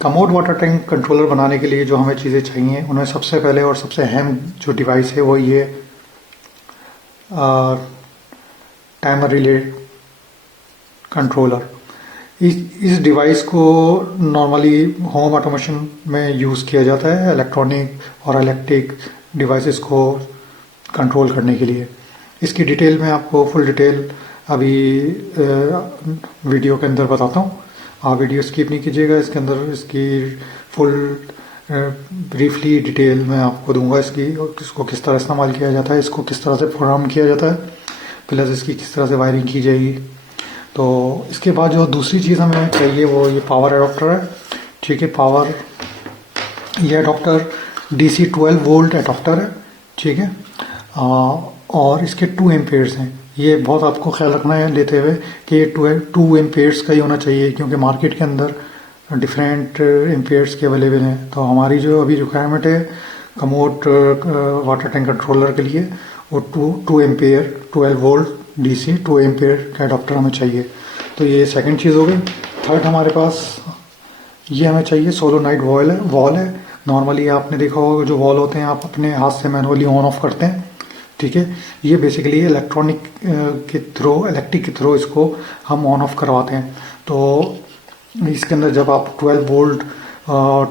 Commode water tank controller बनाने के लिए जो हमें चीज़ें चाहिए उनमें सबसे पहले और सबसे अहम जो डिवाइस है वो ये टाइमर रिले कंट्रोलर। इस डिवाइस को नॉर्मली होम ऑटोमेशन में यूज़ किया जाता है इलेक्ट्रॉनिक और इलेक्ट्रिक डिवाइसेस को कंट्रोल करने के लिए। इसकी डिटेल में आपको फुल डिटेल अभी वीडियो के अंदर बताता हूँ। आप वीडियो स्किप नहीं कीजिएगा, इसके अंदर इसकी फुल ब्रीफली डिटेल मैं आपको दूंगा इसको किस तरह इस्तेमाल किया जाता है, इसको किस तरह से प्रोग्राम किया जाता है, प्लस इसकी किस तरह से वायरिंग की जाएगी। तो इसके बाद जो दूसरी चीज़ हमें चाहिए वो ये पावर एडाप्टर है। ठीक है, ये एडाप्टर DC 12 वोल्ट एडाप्टर है। ठीक है, और इसके 2 एम्पेयर्स हैं। ये बहुत आपको ख्याल रखना है लेते हुए कि ये 2 एम्पेयर्स का ही होना चाहिए, क्योंकि मार्केट के अंदर डिफरेंट एम्पेयर्स के अवेलेबल हैं। तो हमारी जो अभी रिक्वायरमेंट है कमोड वाटर टैंक कंट्रोलर के लिए वो 2 एम्पेयर 12 वोल्ट DC 2 एम्पेयर का एडाप्टर हमें चाहिए। तो ये सेकंड चीज़ हो गई। थर्ड हमारे पास ये हमें चाहिए सोलोनाइड वॉल है। नॉर्मली आपने देखा होगा जो वॉल होते हैं आप अपने हाथ से मैनुअली ऑन ऑफ करते हैं। ठीक है, ये बेसिकली इलेक्ट्रिक के थ्रू इसको हम ऑन ऑफ करवाते हैं। तो इसके अंदर जब आप 12 वोल्ट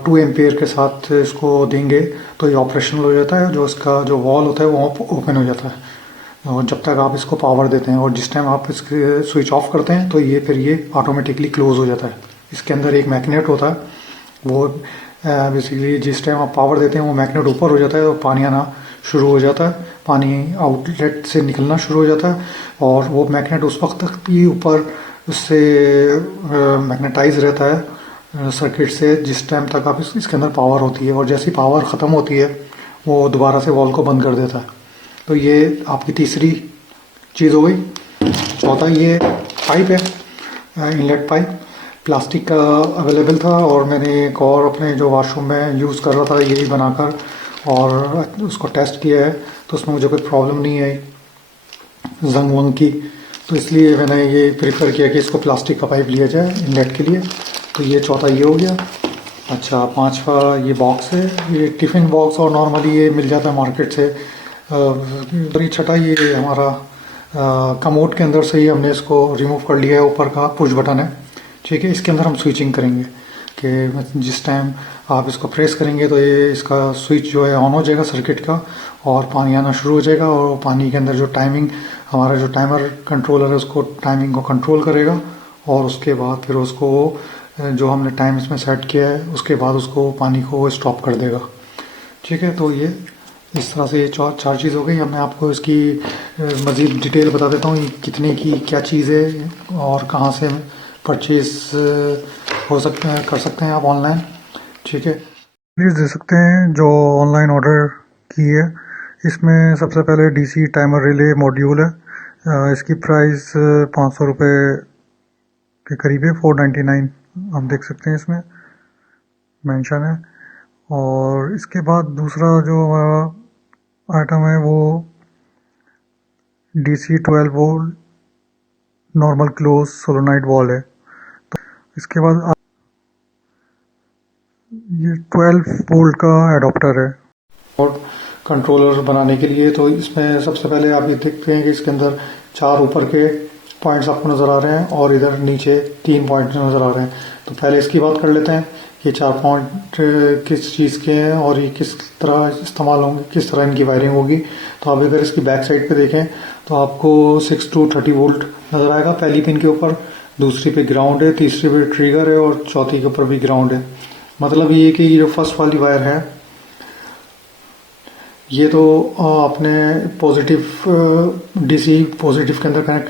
2 एम्पेयर के साथ इसको देंगे तो ये ऑपरेशनल हो जाता है। जो इसका जो वॉल होता है वो ओपन हो जाता है और जब तक आप इसको पावर देते हैं, और जिस टाइम आप इसके स्विच ऑफ करते हैं तो ये ऑटोमेटिकली क्लोज हो जाता है। इसके अंदर एक मैग्नेट होता है, वो बेसिकली जिस टाइम आप पावर देते हैं वो मैग्नेट ऊपर हो जाता है और पानी आना शुरू हो जाता है, पानी आउटलेट से निकलना शुरू हो जाता है। और वो मैग्नेट उस वक्त तक ही ऊपर उससे मैग्नेटाइज रहता है सर्किट से जिस टाइम तक आप इसके अंदर पावर होती है, और जैसी पावर ख़त्म होती है वो दोबारा से वॉल को बंद कर देता है। तो ये आपकी तीसरी चीज़ हो गई। चौथा ये पाइप है, इनलेट पाइप प्लास्टिक का अवेलेबल था और मैंने एक और अपने जो वॉशरूम में यूज़ कर रहा था यही बनाकर और उसको टेस्ट किया है, तो उसमें मुझे कोई प्रॉब्लम नहीं आई जंग वंग की। तो इसलिए मैंने ये प्रेफर किया कि इसको प्लास्टिक का पाइप लिया जाए इनलेट के लिए। तो ये चौथा ये हो गया। अच्छा, पांचवा ये बॉक्स है, ये टिफ़िन बॉक्स और नॉर्मली ये मिल जाता है मार्केट से। छठा ये हमारा कमोड के अंदर से ही हमने इसको रिमूव कर लिया है, ऊपर का पुश बटन है। ठीक है, इसके अंदर हम स्विचिंग करेंगे कि जिस टाइम आप इसको प्रेस करेंगे तो ये इसका स्विच जो है ऑन हो जाएगा सर्किट का और पानी आना शुरू हो जाएगा, और पानी के अंदर जो टाइमिंग हमारा जो टाइमर कंट्रोलर है उसको टाइमिंग को कंट्रोल करेगा, और उसके बाद फिर उसको जो हमने टाइम इसमें सेट किया है उसके बाद उसको पानी को स्टॉप कर देगा। ठीक है, तो ये इस तरह से चार चीज़ हो गई। अब मैं आपको इसकी मज़ीद डिटेल बता देता हूँ कितने की क्या चीज़ है और कहाँ से परचेज़ कर सकते हैं आप ऑनलाइन। ठीक है, प्लीज़ दे सकते हैं जो ऑनलाइन ऑर्डर की है। इसमें सबसे पहले DC टाइमर रिले मॉड्यूल है। इसकी प्राइस 500 रुपये के करीब है, 499 आप देख सकते हैं इसमें मेंशन है। और इसके बाद दूसरा जो हमारा आइटम है वो DC 12 volt normal close solenoid wall है। तो इसके बाद ये 12 वोल्ट का एडाप्टर है और कंट्रोलर बनाने के लिए। तो इसमें सबसे पहले आप ये देखते हैं कि इसके अंदर 4 ऊपर के पॉइंट्स आपको नज़र आ रहे हैं और इधर नीचे 3 पॉइंट्स नज़र आ रहे हैं। तो पहले इसकी बात कर लेते हैं, ये 4 पॉइंट किस चीज़ के हैं और ये किस तरह इस्तेमाल होंगे, किस तरह इनकी वायरिंग होगी। तो आप अगर इसकी बैक साइड पे देखें तो आपको 6 to 30 वोल्ट नज़र आएगा। पहली पिन के ऊपर, दूसरी पे ग्राउंड है, तीसरी पे ट्रिगर है और चौथी के ऊपर भी ग्राउंड है। मतलब ये कि ये जो फर्स्ट वाली वायर है ये तो आपने पॉजिटिव DC पॉजिटिव के अंदर कनेक्ट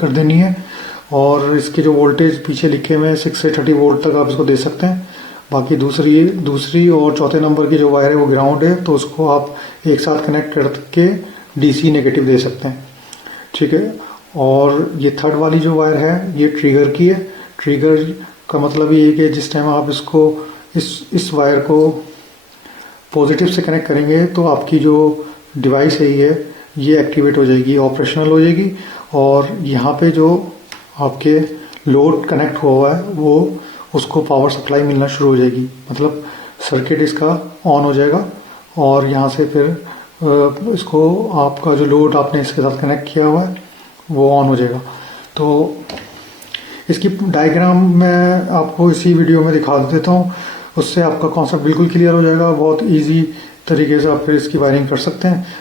कर देनी है, और इसके जो वोल्टेज पीछे लिखे हुए हैं 6 से 30 वोल्ट तक आप इसको दे सकते हैं। बाकी दूसरी और चौथे नंबर की जो वायर है वो ग्राउंड है, तो उसको आप एक साथ कनेक्ट करके DC नेगेटिव दे सकते हैं। ठीक है, और ये थर्ड वाली जो वायर है ये ट्रिगर की है। ट्रिगर का मतलब ये है कि जिस टाइम आप इसको इस वायर को पॉजिटिव से कनेक्ट करेंगे तो आपकी जो डिवाइस है ये एक्टिवेट हो जाएगी, ऑपरेशनल हो जाएगी, और यहाँ पे जो आपके लोड कनेक्ट हुआ है वो उसको पावर सप्लाई मिलना शुरू हो जाएगी, मतलब सर्किट इसका ऑन हो जाएगा और यहाँ से फिर इसको आपका जो लोड आपने इसके साथ कनेक्ट किया हुआ है वो ऑन हो जाएगा। तो इसकी डायग्राम मैं आपको इसी वीडियो में दिखा देता हूँ, उससे आपका कॉन्सेप्ट बिल्कुल क्लियर हो जाएगा। बहुत इजी तरीके से आप फिर इसकी वायरिंग कर सकते हैं।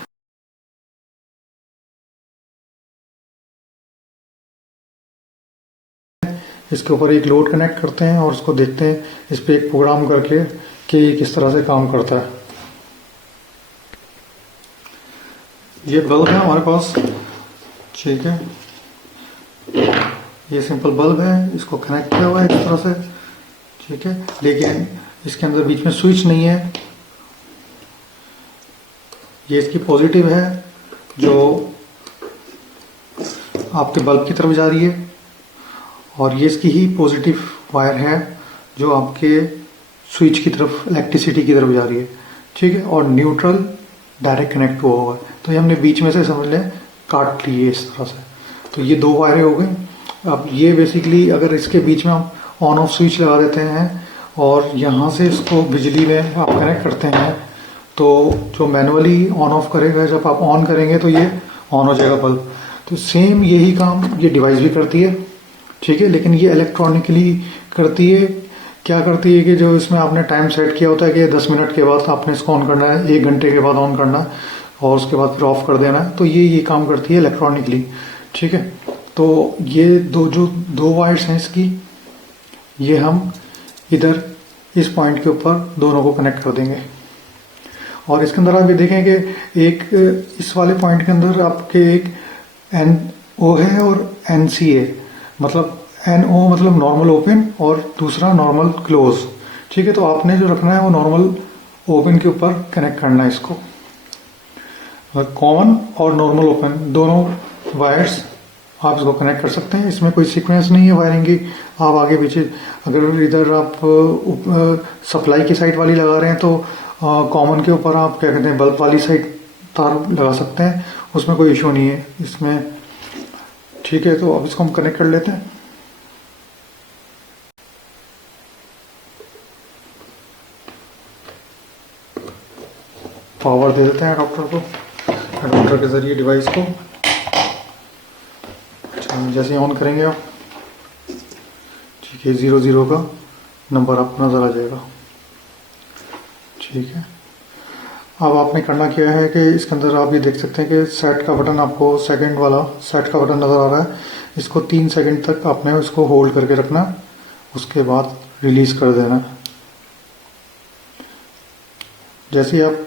इसके ऊपर एक लोड कनेक्ट करते हैं और उसको देखते हैं इस पर एक प्रोग्राम करके कि ये किस तरह से काम करता है। ये बल्ब है हमारे पास, ठीक है, ये सिंपल बल्ब है, इसको कनेक्ट किया हुआ है इस तरह से, ठीक है, लेकिन इसके अंदर बीच में स्विच नहीं है। ये इसकी पॉजिटिव है जो आपके बल्ब की तरफ जा रही है, और ये इसकी ही पॉजिटिव वायर है जो आपके स्विच की तरफ, इलेक्ट्रिसिटी की तरफ जा रही है, ठीक है, और न्यूट्रल डायरेक्ट कनेक्ट हुआ हुआ है। तो ये हमने बीच में से समझ लें काट लिए इस तरह से। तो ये दो वायरें हो गई। अब ये बेसिकली अगर इसके बीच में हम ऑन ऑफ स्विच लगा देते हैं और यहाँ से इसको बिजली में आप कनेक्ट करते हैं, तो जो मैनुअली ऑन ऑफ करेगा, जब आप ऑन करेंगे तो ये ऑन हो जाएगा बल्ब। तो सेम यही काम ये डिवाइस भी करती है, ठीक है, लेकिन ये इलेक्ट्रॉनिकली करती है। क्या करती है कि जो इसमें आपने टाइम सेट किया होता है कि 10 मिनट के बाद आपने इसको ऑन करना है, 1 घंटे के बाद ऑन करना है और उसके बाद फिर ऑफ कर देना है, तो ये काम करती है इलेक्ट्रॉनिकली, ठीक है। तो ये दो वायर्स हैं इसकी, ये हम इधर इस पॉइंट के ऊपर दोनों को कनेक्ट कर देंगे। और इसके अंदर आप ये देखें कि एक इस वाले पॉइंट के अंदर आपके एक NO है और NC है, मतलब NO मतलब नॉर्मल ओपन और दूसरा नॉर्मल क्लोज, ठीक है। तो आपने जो रखना है वो नॉर्मल ओपन के ऊपर कनेक्ट करना है इसको, कॉमन और नॉर्मल ओपन दोनों वायर्स आप इसको कनेक्ट कर सकते हैं। इसमें कोई सीक्वेंस नहीं है वायरिंग की, आप आगे पीछे, अगर इधर आप सप्लाई की साइड वाली लगा रहे हैं तो कॉमन के ऊपर आप क्या कहते हैं बल्ब वाली साइड तार लगा सकते हैं, उसमें कोई इशू नहीं है इसमें, ठीक है। तो अब इसको हम कनेक्ट कर लेते हैं। पावर दे देते हैं अडॉप्टर के जरिए डिवाइस को। जैसे ऑन करेंगे आप, ठीक है, 00 का नंबर आपको नजर आ जाएगा, ठीक है। अब आपने करना क्या है कि इसके अंदर आप ये देख सकते हैं कि सेट का बटन, आपको सेकंड वाला सेट का बटन नजर आ रहा है। इसको 3 सेकंड तक आपने इसको होल्ड करके रखना, उसके बाद रिलीज कर देना। जैसे आप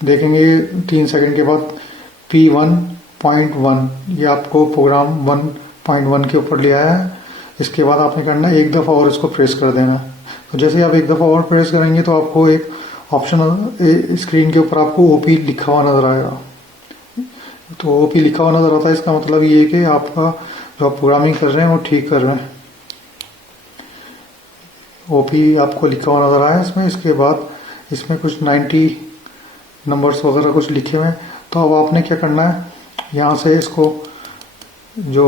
देखेंगे 3 सेकंड के बाद P1.1 ये आपको प्रोग्राम 1.1 के ऊपर ले आया है। इसके बाद आपने करना है एक दफ़ा और इसको प्रेस कर देना। तो जैसे आप एक दफ़ा और प्रेस करेंगे तो आपको एक ऑप्शन स्क्रीन के ऊपर आपको OP लिखा हुआ नज़र आएगा। तो OP लिखा हुआ नज़र आता है, इसका मतलब ये है कि आपका जो आप प्रोग्रामिंग कर रहे हैं वो ठीक कर रहे हैं। OP आपको लिखा हुआ नज़र आया इसमें। इसके बाद इसमें कुछ 90 नंबर्स वगैरह कुछ लिखे हुए हैं। तो अब आपने क्या करना है, यहाँ से इसको जो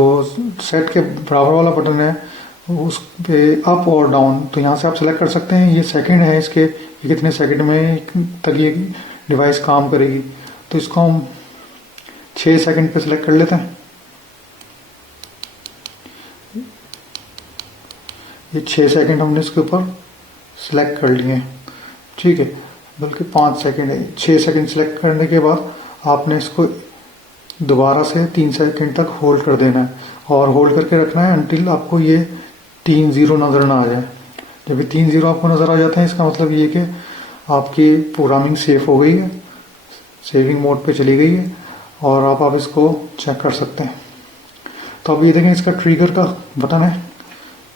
सेट के बराबर वाला बटन है उस पे अप और डाउन, तो यहाँ से आप सेलेक्ट कर सकते हैं। ये सेकंड है इसके, ये कितने सेकंड में तक ये डिवाइस काम करेगी। तो इसको हम 6 सेकंड पे सिलेक्ट कर लेते हैं। ये 6 सेकंड हमने इसके ऊपर सिलेक्ट कर लिए, ठीक है, बल्कि 5 सेकंड है। 6 सेकंड सिलेक्ट करने के बाद आपने इसको दोबारा से 3 सेकंड तक होल्ड कर देना है और होल्ड करके रखना है अंटिल आपको ये 3 0 नज़र ना आ जाए। जब ये 3 0 आपको नज़र आ जाते हैं, इसका मतलब ये कि आपकी प्रोग्रामिंग सेफ हो गई है, सेविंग मोड पे चली गई है और आप इसको चेक कर सकते हैं। तो अब ये देखें इसका ट्रिगर का बटन है,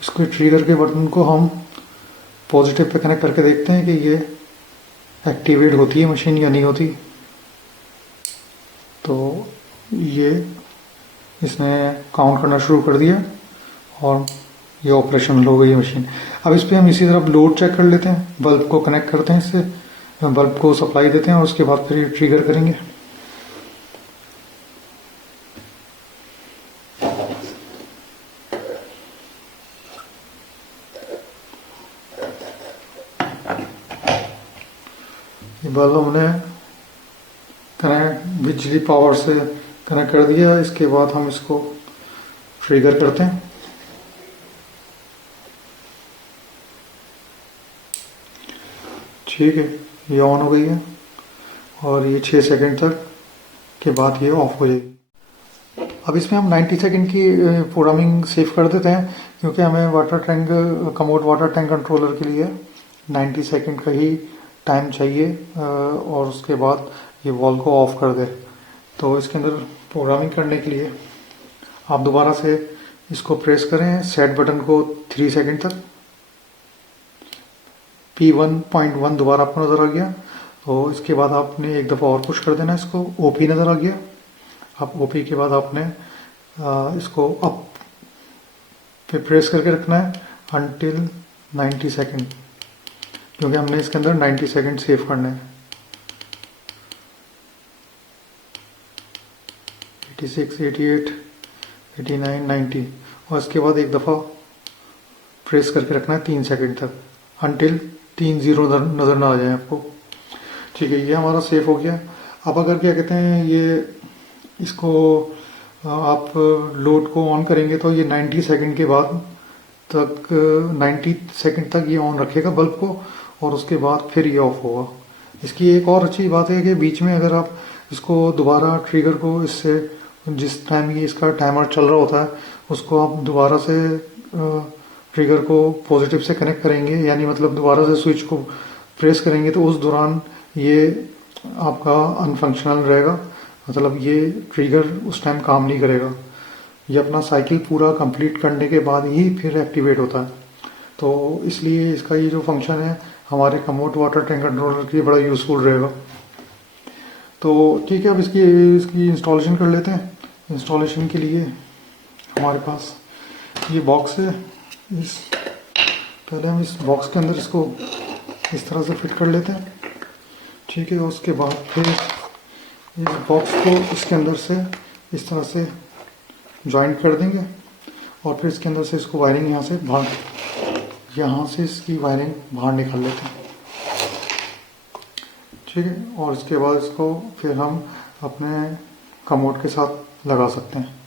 इसको ट्रिगर के बटन को हम पॉजिटिव पे कनेक्ट करके देखते हैं कि ये एक्टिवेट होती है मशीन या नहीं होती। तो ये इसने काउंट करना शुरू कर दिया और ये ऑपरेशनल हो गई है मशीन। अब इस पे हम इसी तरह लोड चेक कर लेते हैं, बल्ब को कनेक्ट करते हैं इससे, बल्ब को सप्लाई देते हैं और उसके बाद फिर ये ट्रिगर करेंगे। ये बल्ब हमने कनेक्ट बिजली पावर से कनेक्ट कर दिया। इसके बाद हम इसको ट्रिगर करते हैं। ठीक है, ये ऑन हो गई है और ये 6 सेकंड तक के बाद ये ऑफ हो जाएगी। अब इसमें हम 90 सेकंड की प्रोग्रामिंग सेव कर देते हैं, क्योंकि हमें water tank commode water tank controller के लिए 90 सेकंड का ही टाइम चाहिए और उसके बाद ये वॉल को ऑफ कर दे। तो इसके अंदर प्रोग्रामिंग करने के लिए आप दोबारा से इसको प्रेस करें, सेट बटन को 3 सेकंड तक। P1.1 दोबारा आपको नज़र आ गया। तो इसके बाद आपने एक दफ़ा और पुश कर देना इसको। OP नज़र आ गया। अब OP के बाद आपने इसको अप पे प्रेस करके रखना है until 90 सेकंड, क्योंकि हमने इसके अंदर 90 सेकंड सेव करने हैं। 86, 88, 89, 90 और इसके बाद एक दफ़ा प्रेस करके रखना है 3 सेकंड तक, until 3 0 नज़र ना आ जाए आपको। ठीक है, ये हमारा सेव हो गया। अब अगर क्या कहते हैं ये इसको आप लोड को ऑन करेंगे तो ये 90 सेकंड के बाद तक 90 सेकंड तक ये ऑन रखेगा बल्ब को और उसके बाद फिर ये ऑफ होगा। इसकी एक और अच्छी बात है कि बीच में अगर आप इसको दोबारा ट्रिगर को इससे जिस टाइम ये इसका टाइमर चल रहा होता है उसको आप दोबारा से ट्रिगर को पॉजिटिव से कनेक्ट करेंगे, यानी मतलब दोबारा से स्विच को प्रेस करेंगे तो उस दौरान ये आपका अनफंक्शनल रहेगा, मतलब ये ट्रिगर उस टाइम काम नहीं करेगा। ये अपना साइकिल पूरा कंप्लीट करने के बाद ही फिर एक्टिवेट होता है। तो इसलिए इसका ये जो फंक्शन है हमारे कमोड वाटर टैंक कंट्रोलर के लिए बड़ा यूज़फुल रहेगा। तो ठीक है, अब इसकी इंस्टॉलेशन कर लेते हैं। इंस्टॉलेशन के लिए हमारे पास ये बॉक्स है। पहले हम इस बॉक्स के अंदर इसको इस तरह से फिट कर लेते हैं। ठीक है, उसके बाद फिर इस बॉक्स को इसके अंदर से इस तरह से जॉइंट कर देंगे और फिर इसके अंदर से इसको वायरिंग यहाँ से इसकी वायरिंग बाहर निकाल लेते हैं। ठीक है, और इसके बाद इसको फिर हम अपने कमोड के साथ लगा सकते हैं।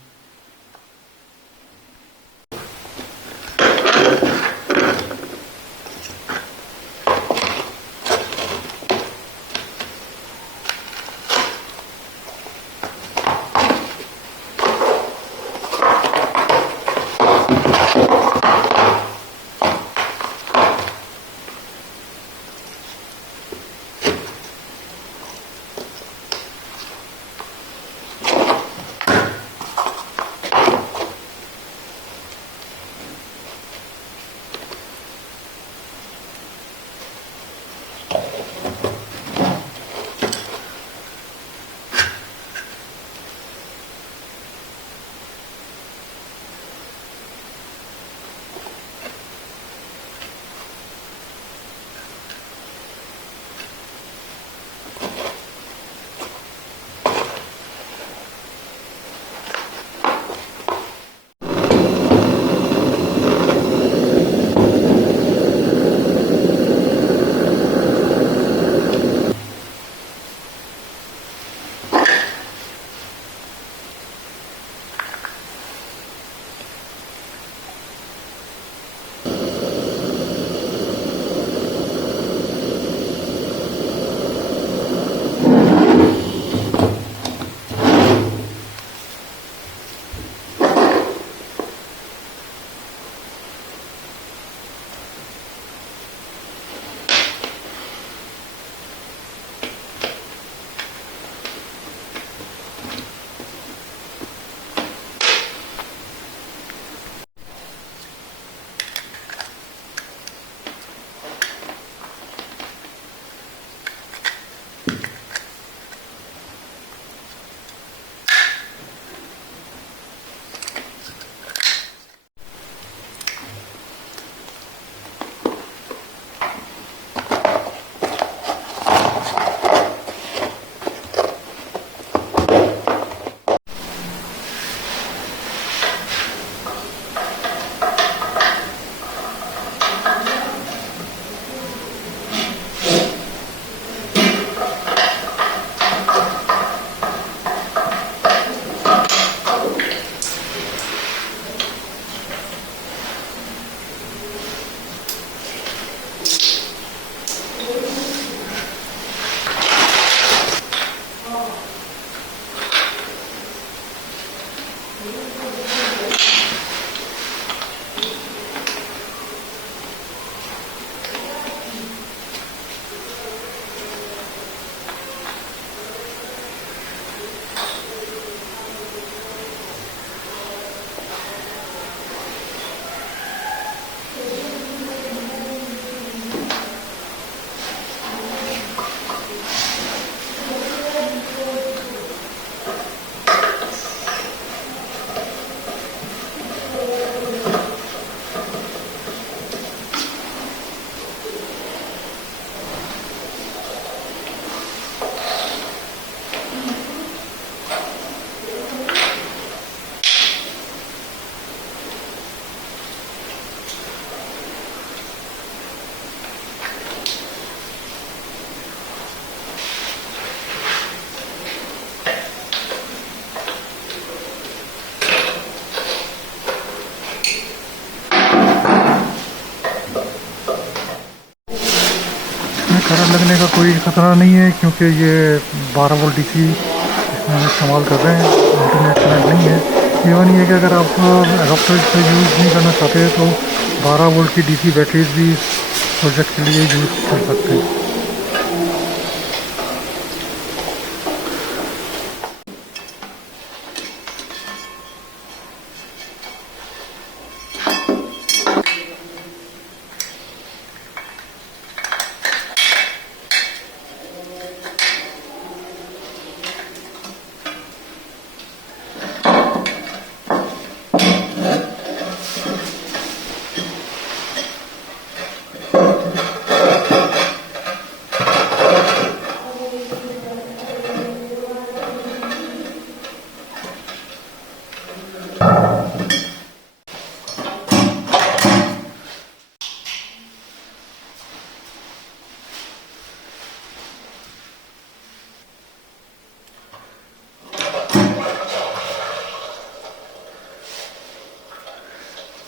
कोई ख़तरा नहीं है, क्योंकि ये 12 वोल्ट डीसी इसमें हम इस्तेमाल कर रहे हैं, इंटरनेट करंट नहीं है। इवन ये कि अगर आप एडाप्टर से यूज़ नहीं करना चाहते तो 12 वोल्ट की डीसी बैटरीज भी इस प्रोजेक्ट के लिए यूज़ कर सकते हैं।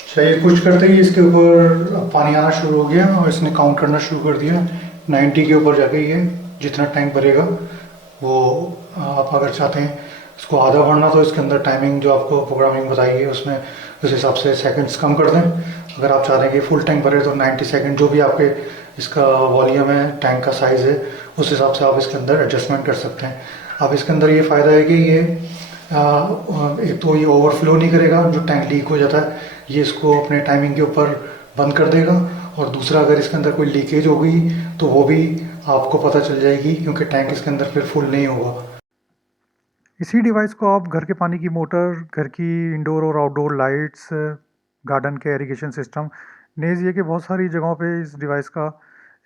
चाहिए कुछ करते ही इसके ऊपर पानी आना शुरू हो गया और इसने काउंट करना शुरू कर दिया 90 के ऊपर जाके। ये जितना टैंक भरेगा वो आप अगर चाहते हैं इसको आधा भरना तो इसके अंदर टाइमिंग जो आपको प्रोग्रामिंग बताई है उसमें उस हिसाब से सेकंड्स कम कर दें। अगर आप चाहते हैं कि फुल टैंक भरे तो 90 सेकंड जो भी आपके इसका वॉल्यूम है, टैंक का साइज़ है, उस हिसाब से आप इसके अंदर एडजस्टमेंट कर सकते हैं। अब इसके अंदर ये फ़ायदा है कि ये एक तो ये ओवरफ्लो नहीं करेगा, जो टैंक लीक हो जाता है ये इसको अपने टाइमिंग के ऊपर बंद कर देगा। और दूसरा, अगर इसके अंदर कोई लीकेज हो गई तो वो भी आपको पता चल जाएगी, क्योंकि टैंक इसके अंदर फिर फुल नहीं होगा। इसी डिवाइस को आप घर के पानी की मोटर, घर की इंडोर और आउटडोर लाइट्स, गार्डन के इरिगेशन सिस्टम, नेज़ ये कि बहुत सारी जगहों पे इस डिवाइस का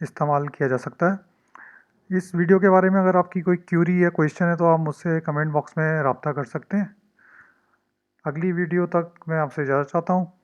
इस्तेमाल किया जा सकता है। इस वीडियो के बारे में अगर आपकी कोई क्यूरी या क्वेश्चन है तो आप मुझसे कमेंट बॉक्स में रब्ता कर सकते हैं। अगली वीडियो तक मैं आपसे इजाज़त चाहता हूँ।